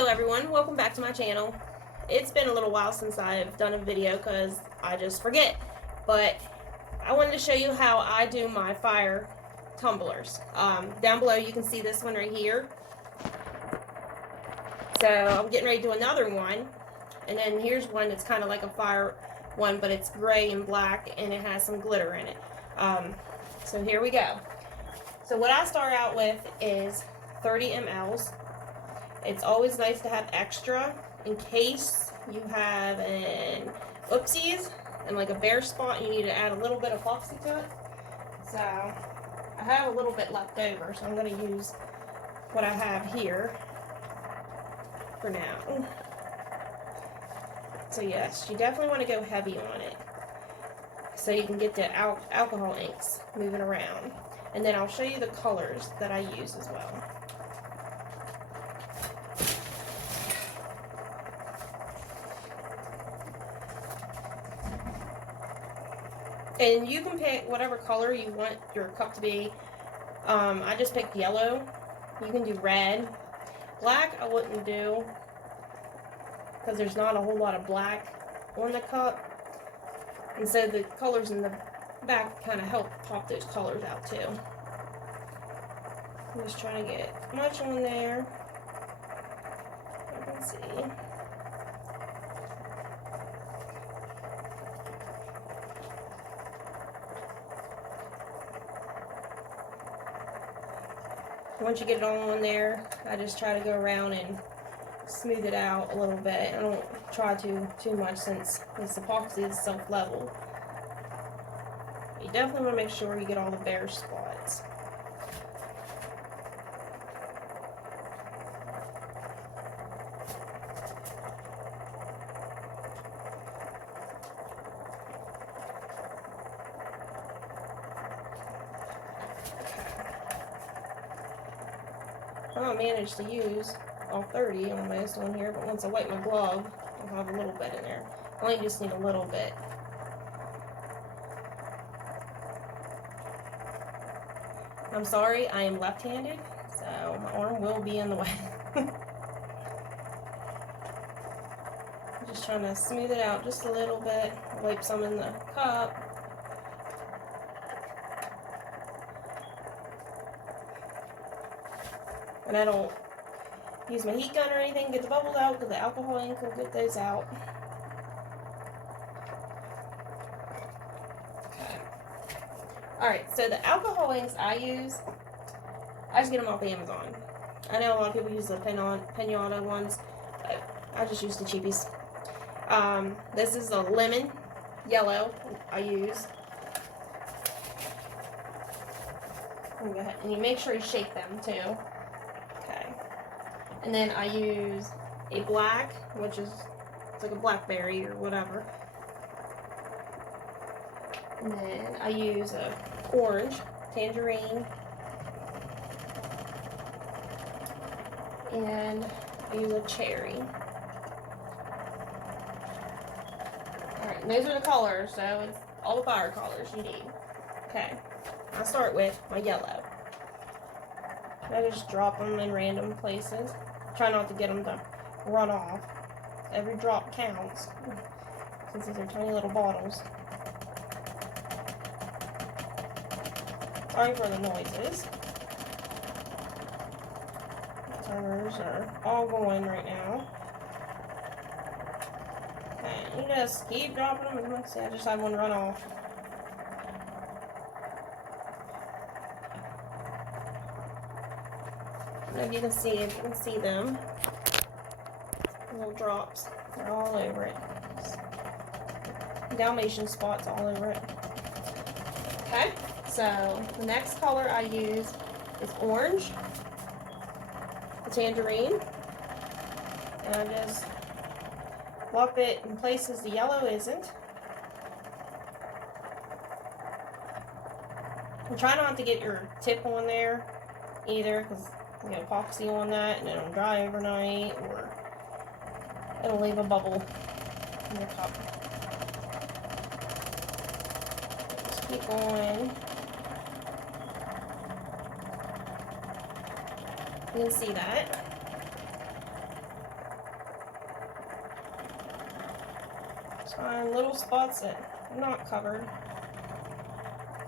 Hello everyone, welcome back to my channel. It's been a little while since I've done a video because I just forget, but I wanted to show you how I do my fire tumblers. Down below you can see this one right here. So I'm getting ready to do another one, and then here's one that's kind of like a fire one, but it's gray and black and it has some glitter in it. So here we go. So what I start out with is 30 mLs. It's always nice to have extra in case you have an oopsies and like a bare spot and you need to add a little bit of epoxy to it. So I have a little bit left over, so I'm going to use what I have here for now. So yes, you definitely want to go heavy on it so you can get the alcohol inks moving around. And then I'll show you the colors that I use as well. And you can pick whatever color you want your cup to be. I just picked yellow. You can do red. Black I wouldn't do because there's not a whole lot of black on the cup. And so the colors in the back kind of help pop those colors out too. I'm just trying to get much on there. You can see. Once you get it all on there, I just try to go around and smooth it out a little bit. I don't try too much since this epoxy is self-level. You definitely want to make sure you get all the bare spots. I managed to use all 30 almost on here, but once I wipe my glove, I'll have a little bit in there. I only just need a little bit. I'm sorry, I am left-handed, so my arm will be in the way. I'm just trying to smooth it out just a little bit, wipe some in the cup. And I don't use my heat gun or anything to get the bubbles out because the alcohol ink will get those out. Okay. Alright, so the alcohol inks I use, I just get them off Amazon. I know a lot of people use the Pinata ones, but I just use the cheapies. This is the lemon yellow I use. Go ahead. And you make sure you shake them too. And then I use a black, which is it's like a blackberry or whatever. And then I use a orange, tangerine, and I use a cherry. Alright, those are the colors, so it's all the fire colors you need. Okay, I'll start with my yellow. I just drop them in random places. Try not to get them to run off. Every drop counts, since these are tiny little bottles. Sorry for the noises. The timers are all going right now. And you just keep dropping them, and like I said, I just had one run off. If you can see them, little drops, they're all over it. Dalmatian spots all over it. Okay, so the next color I use is orange, the tangerine, and I just plop it in places the yellow isn't. And try not to get your tip on there either, because you get epoxy on that and it'll dry overnight, or it'll leave a bubble in your cup. Just keep going. You can see that. Just find little spots that are not covered.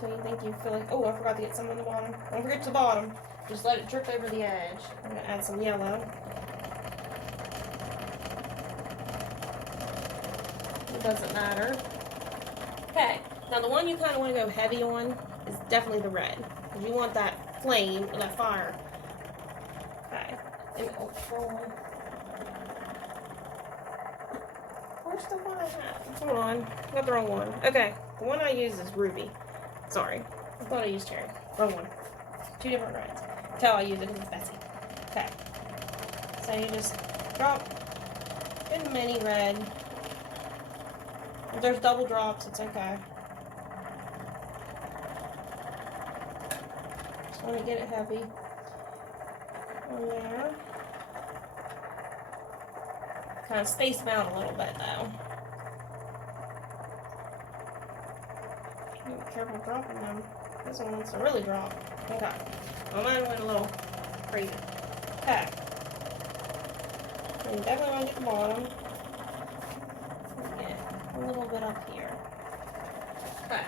So you think you feel like, oh, I forgot to get some on the bottom. Don't forget the bottom. Just let it drip over the edge. I'm going to add some yellow. It doesn't matter. Okay, now the one you kind of want to go heavy on is definitely the red. Because you want that flame or that fire. Okay. And where's the one I have? Hold on. I got the wrong one. Okay, the one I use is ruby. Sorry. I thought I used cherry. Wrong one. Two different reds. That's how I use it because it's messy. Okay. So you just drop in mini red. If there's double drops, it's okay. Just want to get it heavy on there. Kind of space them out a little bit though. Be careful dropping them. This one wants to really drop. Okay. Well, mine went a little crazy. Okay. And you definitely want to get the bottom. Get a little bit up here. Okay.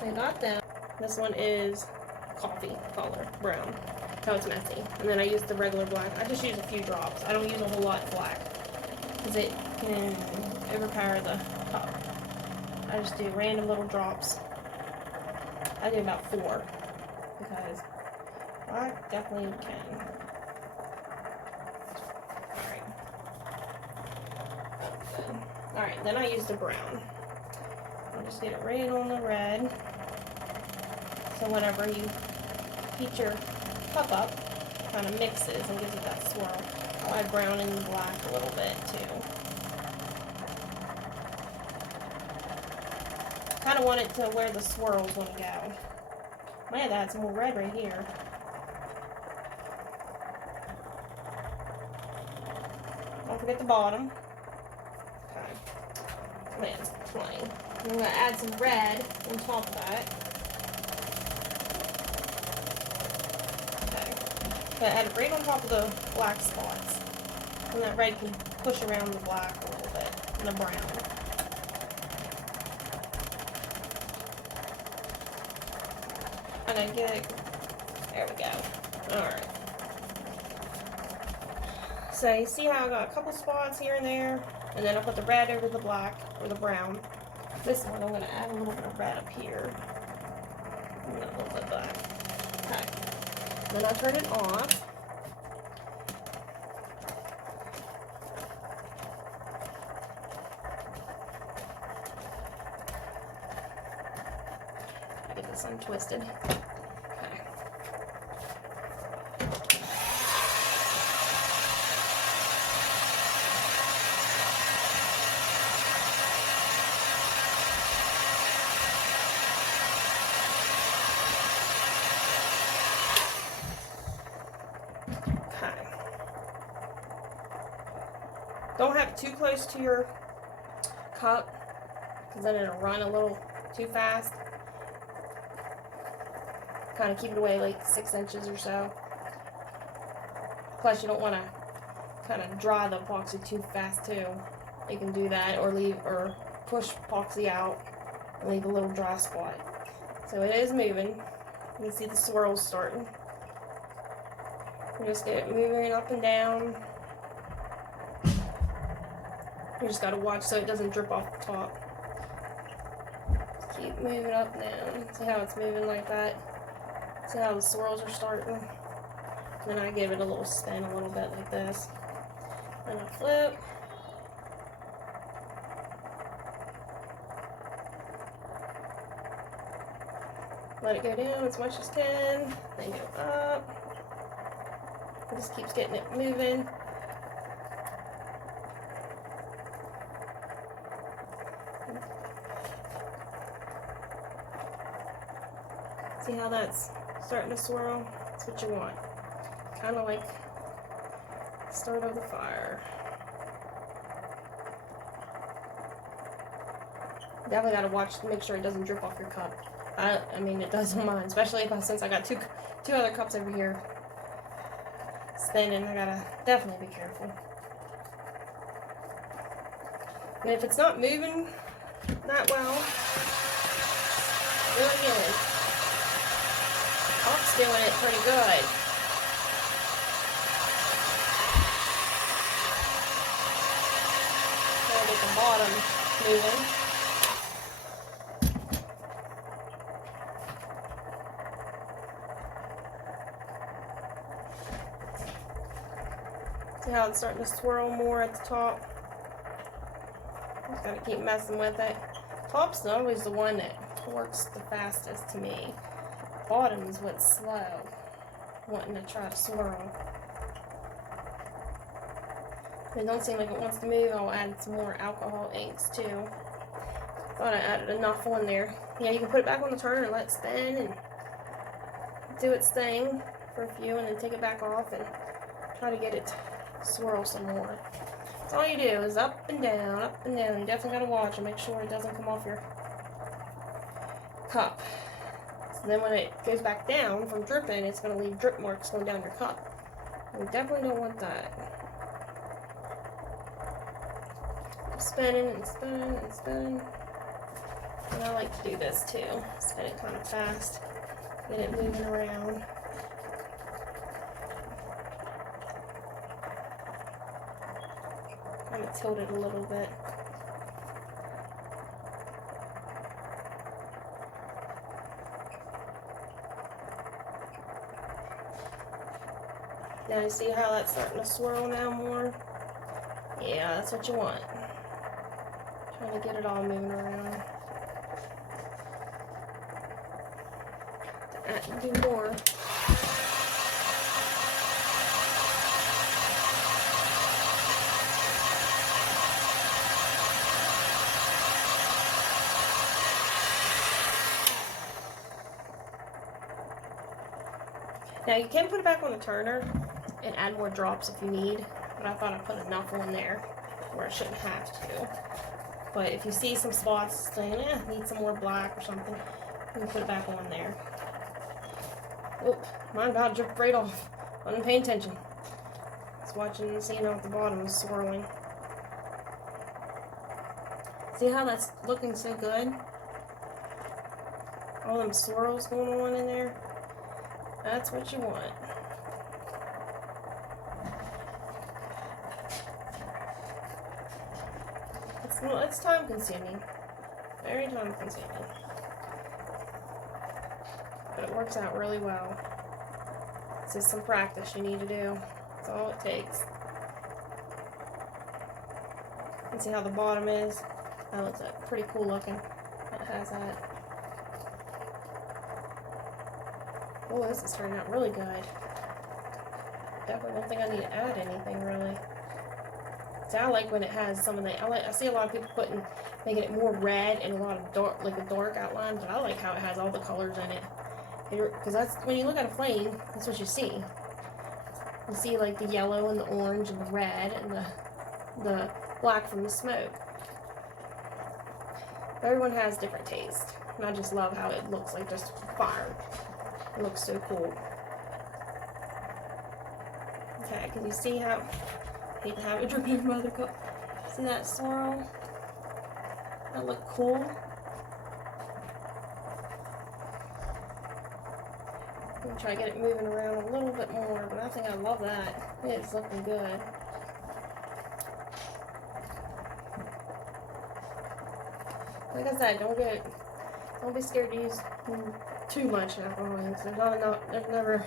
So I got them. This one is coffee color, brown. So it's messy. And then I use the regular black. I just use a few drops. I don't use a whole lot of black because it can overpower the top. I just do random little drops. I do about 4 because black definitely can. Alright, then I use the brown. I'll just get it right on the red. So whenever you heat your cup up, it kind of mixes and gives it that swirl. I'll add brown and black a little bit too. Kind of want it to where the swirls want to go. Might have to add some more red right here. Don't forget the bottom. Okay. That's plain. I'm going to add some red on top of that. Okay. So I add it right on top of the black spots. And that red can push around the black a little bit. And the brown. And I get it. There we go. Alright. So you see how I got a couple spots here and there, and then I'll put the red over the black or the brown. This one I'm going to add a little bit of red up here. And a little bit of black. Okay. Then I'll turn it off. Get this untwisted. Okay. Don't have it too close to your cup, because then it'll run a little too fast. Kind of keep it away like 6 inches or so. Plus you don't want to kind of dry the epoxy too fast too. You can do that or leave or push epoxy out and leave a little dry spot. So it is moving. You can see the swirls starting. You just get it moving up and down. You just gotta watch so it doesn't drip off the top. Just keep moving up and down. See how it's moving like that? See how the swirls are starting? Then I give it a little spin a little bit like this. Then I flip. Let it go down as much as can. Then go up. It just keeps getting it moving. See how that's starting to swirl? That's what you want. Kind of like the start of the fire. Definitely got to watch to make sure it doesn't drip off your cup. I mean, it does on mine, especially since I got two other cups over here spinning. I gotta definitely be careful. And if it's not moving that well, really good. Top's doing it pretty good. Gotta get the bottom moving. See how it's starting to swirl more at the top? Just gotta keep messing with it. Top's not always the one that works the fastest to me. Bottom is what's slow, wanting to try to swirl. If it don't seem like it wants to move, I'll add some more alcohol inks too. Thought I added enough on there. Yeah, you can put it back on the turner and let it spin and do its thing for a few, and then take it back off and try to get it to swirl some more. That's all you do is up and down, up and down. You definitely gotta watch and make sure it doesn't come off your cup. So then when it goes back down from dripping, it's going to leave drip marks going down your cup. We definitely don't want that. Spinning and spinning and spinning. And I like to do this too. Spin it kind of fast. Get it moving around. Kind of tilt it a little bit. Now you see how that's starting to swirl now more? Yeah, that's what you want. Trying to get it all moving around. Do more. Now you can put it back on the turner and add more drops if you need, but I thought I put enough on there where I shouldn't have to. But if you see some spots saying, need some more black or something, you can put it back on there. Oop, mine about dripped right off. I wasn't paying attention. Just watching and seeing how at the bottom is swirling. See how that's looking so good? All them swirls going on in there. That's what you want. It's time consuming. Very time consuming. But it works out really well. It's just some practice you need to do. That's all it takes. You can see how the bottom is. That looks pretty cool looking. It has that. Oh, this is turning out really good. Definitely don't think I need to add anything really. See, I like when it has some of the. I see a lot of people making it more red and a lot of dark, like a dark outline. But I like how it has all the colors in it. Because that's when you look at a flame, that's what you see. You see like the yellow and the orange and the red and the black from the smoke. Everyone has different taste, and I just love how it looks like just fire. It looks so cool. Okay, can you see how? I hate to have it dripping in my other cup. See that swirl? That look cool. I'm gonna try to get it moving around a little bit more, but I think I love that. It's looking good. Like I said, don't be scared to use too much alcohol inks. There's never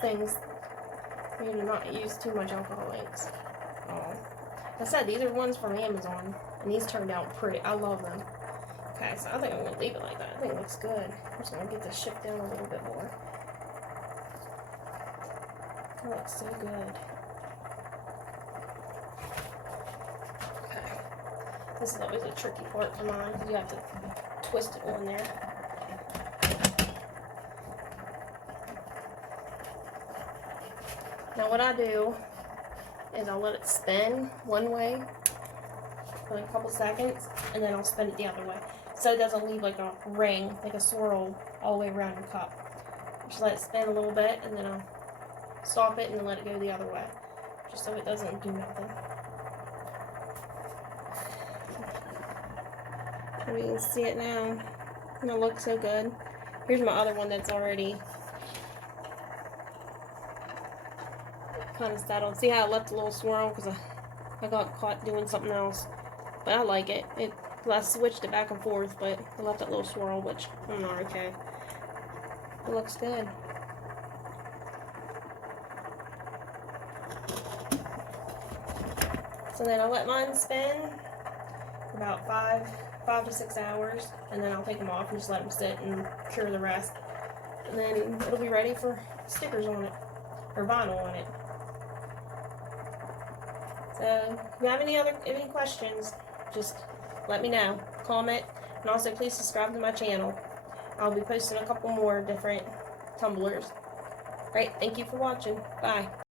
things for you to not use too much alcohol inks. Like I said, these are ones from Amazon, and these turned out pretty. I love them. Okay, so I think I'm gonna leave it like that. I think it looks good. I'm just gonna get this shipped down a little bit more. It looks so good. Okay. This is always a tricky part for mine because you have to twist it on there. Now what I do is I'll let it spin one way for like a couple seconds, and then I'll spin it the other way. So it doesn't leave like a ring, like a swirl all the way around your cup. Just let it spin a little bit, and then I'll stop it and then let it go the other way. Just so it doesn't do nothing. Maybe you can see it now. And it looks so good. Here's my other one that's already kind of settled. See how I left a little swirl because I got caught doing something else. But I like it. I switched it back and forth, but I left that little swirl, which I'm not okay. It looks good. So then I'll let mine spin for about 5 to 6 hours, and then I'll take them off and just let them sit and cure the rest. And then it'll be ready for stickers on it, or vinyl on it. So if you have any questions, just let me know. Comment, and also please subscribe to my channel. I'll be posting a couple more different tumblers. Alright, thank you for watching. Bye.